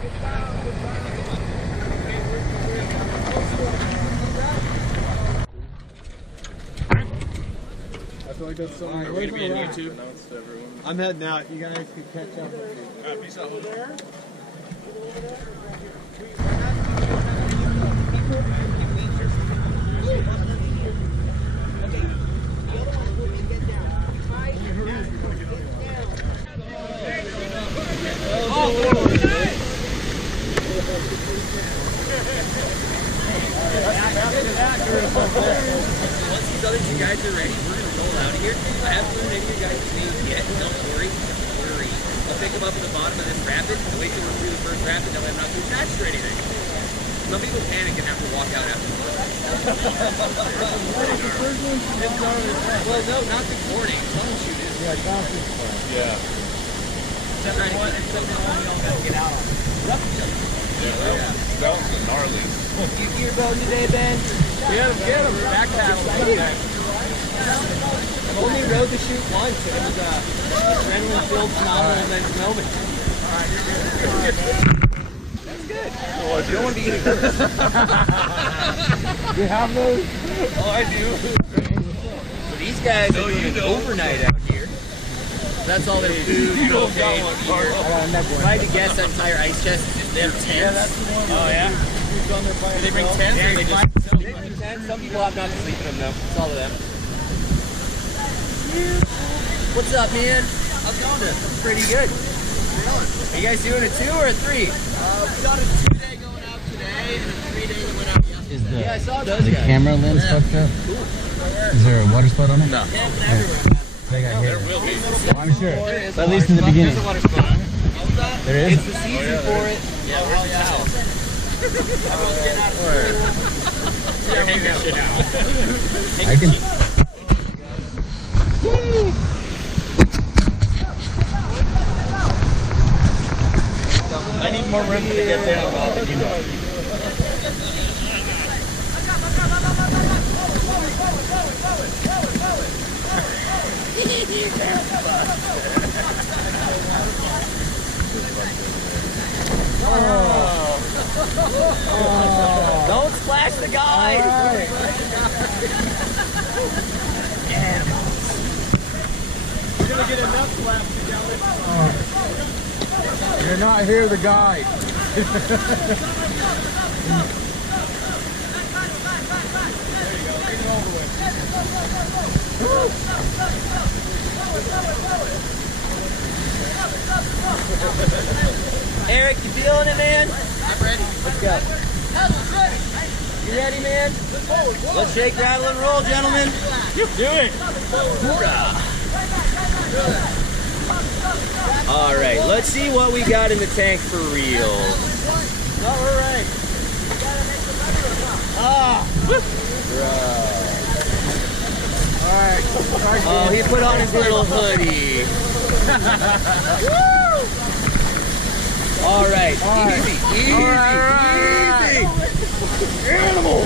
I feel like that's so many ways to be on YouTube. I'm heading out. You guys can catch up. Alright, peace out. Once these other two guys are ready, we're gonna roll out of here. I haven't learned any of your guys' names yet. Don't worry. I'll pick them up at the bottom of this rapid. Wait till we're through the first rapid, then I'm not too attached or anything. Some people panic and have to walk out after the Well, no, not the morning. Troubleshoot is. Yeah, conference. Yeah. Except we don't have to get out on. Yeah, that was the gnarliest. You gearboating today, Ben? Get him. Back paddle. I've only rode the chute once, and it was adrenaline-filled phenomenal moment. Alright, you're good. That's good. Oh, you don't want to be getting hurt. You have those? Oh, I do. So these guys are doing overnight out here. That's all their food, propane, gear. If I had to guess, that entire ice chest is just their tents. Oh, yeah? Do they bring tents or they just... They bring tents. Some people have not to sleep in them, though. It's all of them. What's up, man? How's it going? Pretty good. Are you guys doing a 2 or a 3? We got a 2-day going out today and a 3-day that went out yesterday. Yeah, I saw those guys. Camera lens fucked up? Is there a water spot on it? No. There will be. I'm sure. But at least in the beginning. There's a water spot. There is? It's the season for it. Yeah, where's the towel? Everyone's getting out of the They're hanging shit out. I can... I need more room to get there. You know. Don't splash the guy! We're gonna get enough laps together. You're not here, the guide. There you go. Bring it over with. Eric, you feeling it, man? I'm ready. Let's go. You ready, man? Let's shake, rattle, and roll, gentlemen. Do it. Hoorah. All right, let's see what we got in the tank for real. No, we're right. Alright. Oh, he put on his little hoodie. All right, easy. Animal.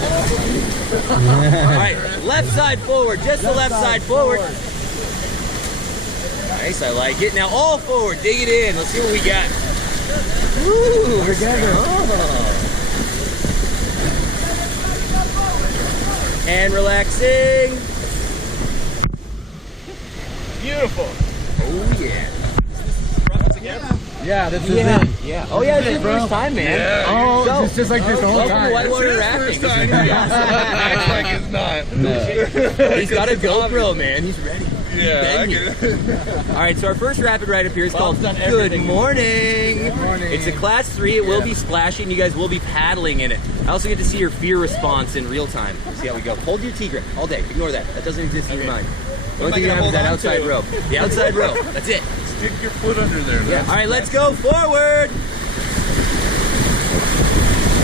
All right, left side forward, just the left side forward. Nice, I like it. Now all forward, dig it in. Let's see what we got. Woo, we're together. And relaxing. Beautiful. Oh yeah. Yeah, this is it. Yeah. Oh yeah, it's your first time, man. Yeah. Oh, it's just like this the whole Welcome to time. Whitewater rafting. Acts like it's not. He's got a GoPro, man. He's ready. Yeah, I get it. All right, so our first rapid ride up here is called done Good everything. Morning. Good morning. It's a class 3. It will be splashing. You guys will be paddling in it. I also get to see your fear response in real time. See how we go. Hold your T-grip all day. Ignore that. That doesn't exist in your mind. The only thing you have is that outside rope. The outside rope. That's it. Stick your foot under there. Yeah. All right, let's go forward.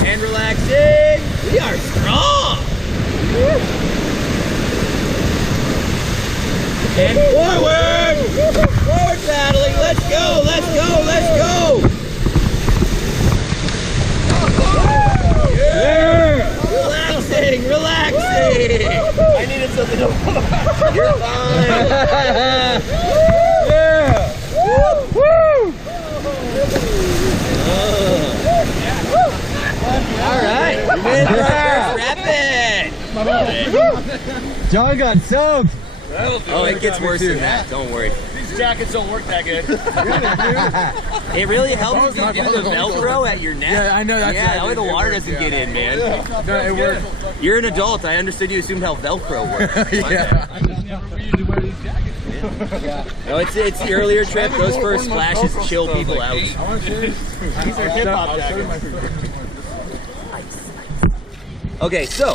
And relaxing. We are strong. And forward. Forward paddling. Let's go. Let's go. Let's go. Yeah. Relaxing. Relaxing. I needed something to hold. You're fine. Yeah. Woo! John got soaked. Oh, it gets worse than that. Don't worry. These jackets don't work that good. It really helps if you do the Velcro at your neck. Yeah, I know, that's Yeah, it. that way the water doesn't get in, man. No, it worked. You're an adult. I understood you assumed how Velcro works. Yeah. I just never usually wear these jackets. No, it's the earlier trip. Those first splashes chill people out. These are hip hop jackets. Okay, so